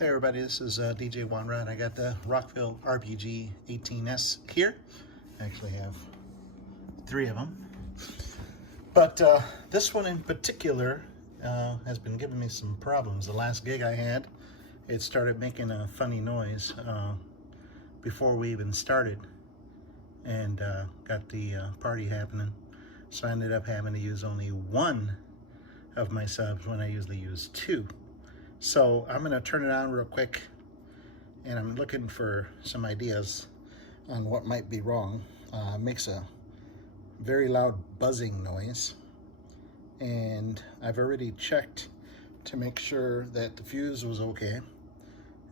Hey everybody, this is DJ Wanra, and I got the Rockville RGB 18S here. I actually have 3 of them. But this one in particular has been giving me some problems. The last gig I had, it started making a funny noise before we even started, and got the party happening. So I ended up having to use only 1 of my subs when I usually use 2. So I'm going to turn it on real quick, and I'm looking for some ideas on what might be wrong. It makes a very loud buzzing noise, and I've already checked to make sure that the fuse was okay,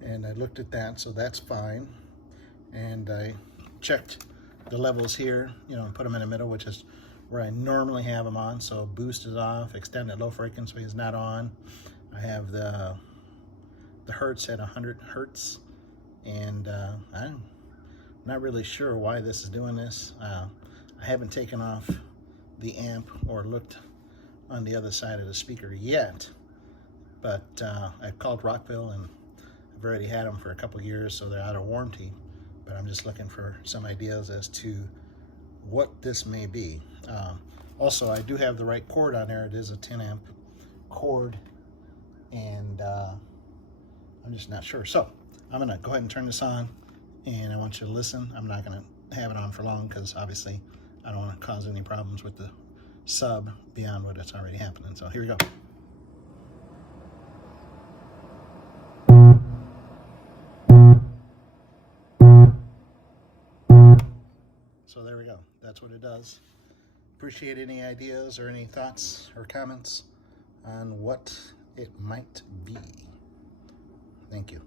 and I looked at that, so that's fine. And I checked the levels here, and put them in the middle, which is where I normally have them on. So boost is off, extended low frequency is not on. I have the hertz at 100 hertz, and I'm not really sure why this is doing this. I haven't taken off the amp or looked on the other side of the speaker yet, but I called Rockville, and I've already had them for a couple years, so they're out of warranty. But I'm just looking for some ideas as to what this may be. Also, I do have the right cord on there. It is a 10 amp cord, and I'm just not sure. So I'm gonna go ahead and turn this on, and I want you to listen. I'm not gonna have it on for long because obviously I don't want to cause any problems with the sub beyond what it's already happening. So here we go. So there we go. That's what it does. Appreciate any ideas or any thoughts or comments on what it might be. Thank you.